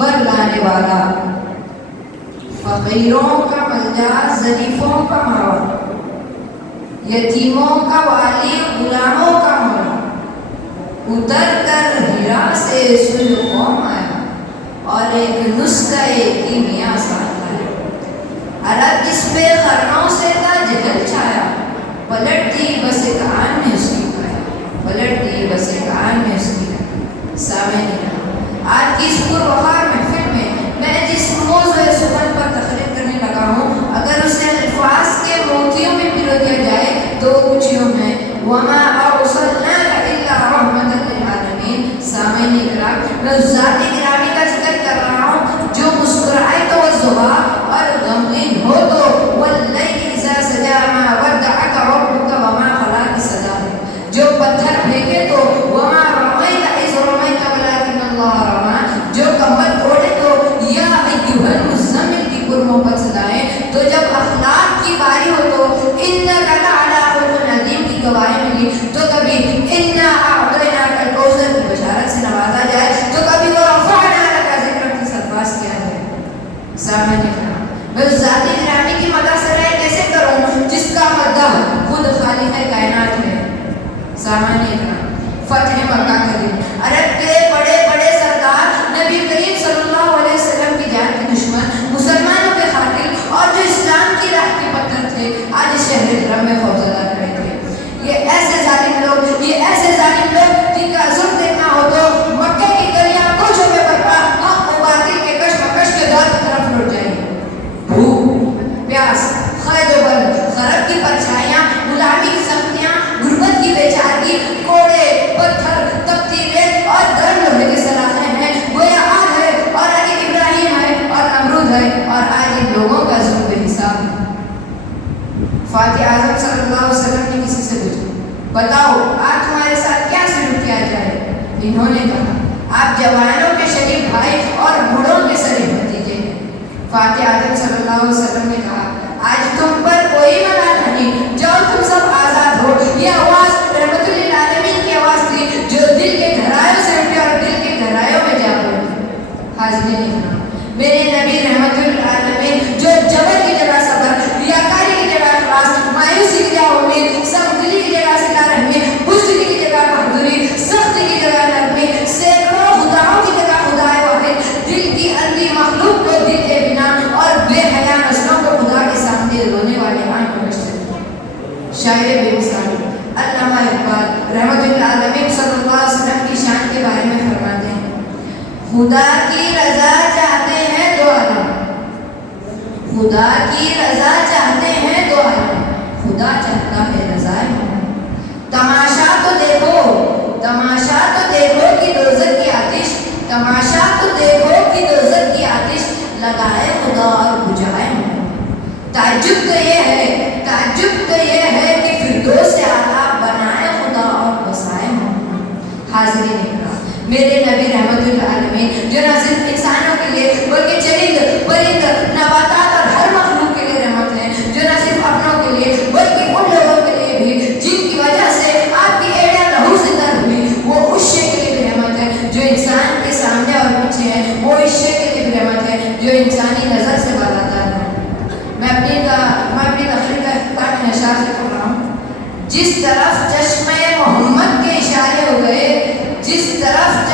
بر لانے والا، فقیروں کا ملجا، ضعیفوں کا ماوا، یتیموں کا والی، غلاموں کا مولا، اتر کر ہیرا سے سوئے قوم آیا اور ایک نسخہ کیمیا ساتھ لایا۔ عرب جس پہ قرنوں سے تھا جہل چھایا، پلٹ دی بس ایک آن نے اس کی کھایا، پلٹ دی بس ایک آن نے اس کی کھایا۔ سامعین، آج کی اس پروقار محفل میں میں جس موضوع سخن پر تقریر کرنے لگا ہوں، اگر اسے الفاظ کے موتیوں میں پرو دیا جائے تو کچھ یوں ہے، وَمَا أَرْسَلْنَاكَ إِلَّا رَحْمَةً لِّلْعَالَمِينَ۔ سامعین اکرام، میں اس ذات گرامی کا ذکر کر رہا ہوں جو مسکرائے تو والضحیٰ اور غمگین ہو تو وَاللَّيْلِ إِذَا سَجَىٰ مَا وَدَّعَكَ رَبُّكَ وَمَا قَلَىٰ کی صدا ہے، جو پتھر پھینکے تو وَمَا رَمَيْتَ إِذْ رَمَيْتَ وَلَٰكِنَّ اللَّهَ رَمَىٰ، جو کمبل اوڑھے تو یا ایھا المزمل کی پرمحبت صدائیں، تو جب اخلاق کی باری ہو تو إِنَّكَ لَعَلَىٰ خُلُقٍ عَظِيمٍ کی گواہی ملی، تو کبھی إِنَّا أَعْطَيْنَاكَ الْكَوْثَرَ کی بشارت سے نوازا جائے، تو کبھی وَرَفَعْنَا لَكَ ذِكْرَكَ کی الفاظ کیا ہے۔ سامعین اکرام، میں اس ذات گرامی کی مدح سرائے کیسے کروں جس کا مدح خود خالق کائنات ہے۔ سامعین اکرام، فتح مکہ کا دن، عرب کے بڑے بڑے سردار، نبی کریم صلی اللہ علیہ وسلم کی جان کے دشمن، مسلمانوں کے قاتل اور جو اسلام کی راہ کے پتھر تھے، آج شہر حرم میں خوفزدہ کھڑے تھے۔ یہ ایسے ظالم لوگ جن کا ظلم دیکھنا ہو تو مکے کی گلیاں کوچوں میں برپا، حق و باطل کے کشمکش کے دور کی طرف لوٹ جائیں گے۔ بھوک، پیاس، قید و بند، غرب کی پرچھائیاں، غلامی کی سختیاں، غربت کی بیچارگی، کوڑے، پتھر، تپتی ریت اور گرم لوہے کے سلاخیں ہیں، گویا آگ ہے اور آگے ابراہیم ہے اور نمرود ہے اور آج ان لوگوں کا ظلم بے حساب ہے۔ فاتح اعظم صلی اللہ علیہ وسلم نے کسی سے پوچھا، بتاؤ آج تمہارے ساتھ کیا سلوک کیا جائے؟ انہوں نے کہا، آپ جوانوں کے شریف بھائی اور بوڑھوں کے شریف بھتیجے ہیں۔ فاتح اعظم صلی اللہ علیہ وسلم نے کہا، آج تم پر کوئی ملال نہیں، جاؤ تم سب آزاد ہو۔ یہ آواز رحمت للعالمین کی آواز تھی جو دل کے گہرائیوں سے اٹھی اور دل کے گہرائیوں میں جا پڑی۔ حاضرین اکرام، میرے نبی رحمت للعالمین جو جبر کی جگہ صبر، ریاکاری کی جگہ اخلاص، مایوسی کی جگہ امید، سنگدلی کی جگہ صلہ رحمی، بزدلی کی جگہ بہادری، سختی کی جگہ نرمی، سینکڑوں خداؤں کی جگہ خدائے واحد، دل کی اندھی مخلوق کو دل کے بنا اور بے حیا نسلوں کو خدا کے سامنے رونے والے آنکھ بخشتے ہیں۔ شاعر بے مثال علامہ اقبال رحمت للعالمین صلی اللہ علیہ وسلم کی شان کے بارے میں فرماتے ہیں، خدا کی رضا چاہتے ہیں دو عالم، خدا کی رضا چاہتے ہیں دو عالم، خدا چاہتا ہے رضا محمد۔ تماشا تو دیکھو، تماشا تو دیکھو کہ دوزخ کی آتش، تماشا تو دیکھو کہ دوزخ کی آتش لگائے خدا اور بجھائے محمد۔ تعجب تو یہ ہے، تعجب تو یہ ہے کہ فردوس اعلیٰ بنائے خدا اور بسائے محمد۔ حاضرین اکرام، میرے نبی رحمت للعالمین جو نہ صرف انسانوں کے لیے بلکہ چرند، پرند، نباتات اور ہر مخلوق کے لیے رحمت ہے، جو نہ صرف اپنوں کے لیے بلکہ ان لوگوں کے لیے بھی جن کی وجہ سے آپ کی ایڑیاں لہو سے تر ہوئی، وہ اس شے کے لیے بھی رحمت ہے جو انسان کے سامنے اور پیچھے ہے، وہ اس شے کے لیے بھی رحمت ہے جو انسانی نظر سے بالاتر ہے۔ میں اپنی تقریر کا اختتام اشعار سے پڑھ رہا ہوں، جس طرف چشمے محمد کے اشارے ہو گئے، جس طرف